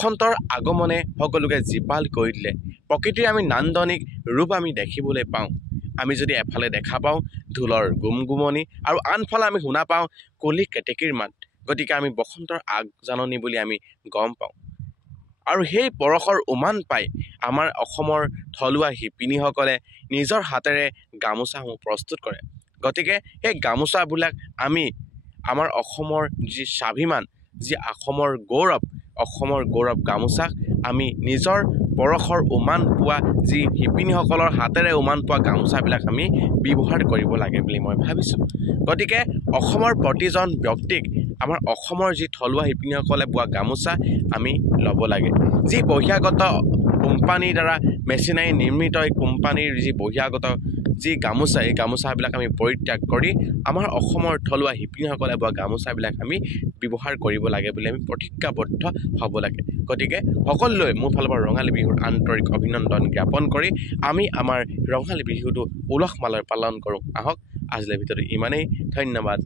বসন্তৰ আগমনে সকলোকে জীপাল কৰি দিলে। প্ৰকৃতিৰ আমি নান্দনিক ৰূপ আমি দেখিবলৈ পাওঁ। আমি যদি এফালে দেখা পাওঁ ঢোলৰ গুমগুমনি আৰু আনফালে আমি শুনা পাওঁ কলি কেতেকীৰ মাত, গতিকে আমি বসন্তৰ আগজাননী বুলি আমি গম পাওঁ। আৰু সেই পৰশৰ উমান পাই আমাৰ অসমৰ থলুৱা শিপিনীসকলে নিজৰ হাতেৰে গামোচাসমূহ প্ৰস্তুত কৰে। গতিকে সেই গামোচাবিলাক আমি আমাৰ অসমৰ যি স্বাভিমান, যি অসমৰ গৌৰৱ গামোচাক আমি নিজৰ পৰশৰ উমান পোৱা যি শিপিনীসকলৰ হাতেৰে উমান পোৱা গামোচাবিলাক আমি ব্যৱহাৰ কৰিব লাগে বুলি মই ভাবিছোঁ। গতিকে অসমৰ প্ৰতিজন ব্যক্তিক আমাৰ অসমৰ যি থলুৱা শিপিনীসকলে বোৱা গামোচা আমি ল'ব লাগে। যি বহিৰাগত কোম্পানীৰ দ্বাৰা মেচিনাৰী নিৰ্মিত এই কোম্পানীৰ যি বহিৰাগত যি গামোচা, এই গামোচাবিলাক আমি পৰিত্যাগ কৰি আমাৰ অসমৰ থলুৱা শিপিনীসকলে বোৱা গামোচাবিলাক আমি ব্যৱহাৰ কৰিব লাগে বুলি আমি প্ৰতিজ্ঞাবদ্ধ হ'ব লাগে। গতিকে সকলোলৈ মোৰ ফালৰ পৰা ৰঙালী বিহুৰ আন্তৰিক অভিনন্দন জ্ঞাপন কৰি আমি আমাৰ ৰঙালী বিহুটো উলহ মালহেৰে পালন কৰোঁ। আহক আজিলৈ ভিডিঅ'টো ইমানেই। ধন্যবাদ।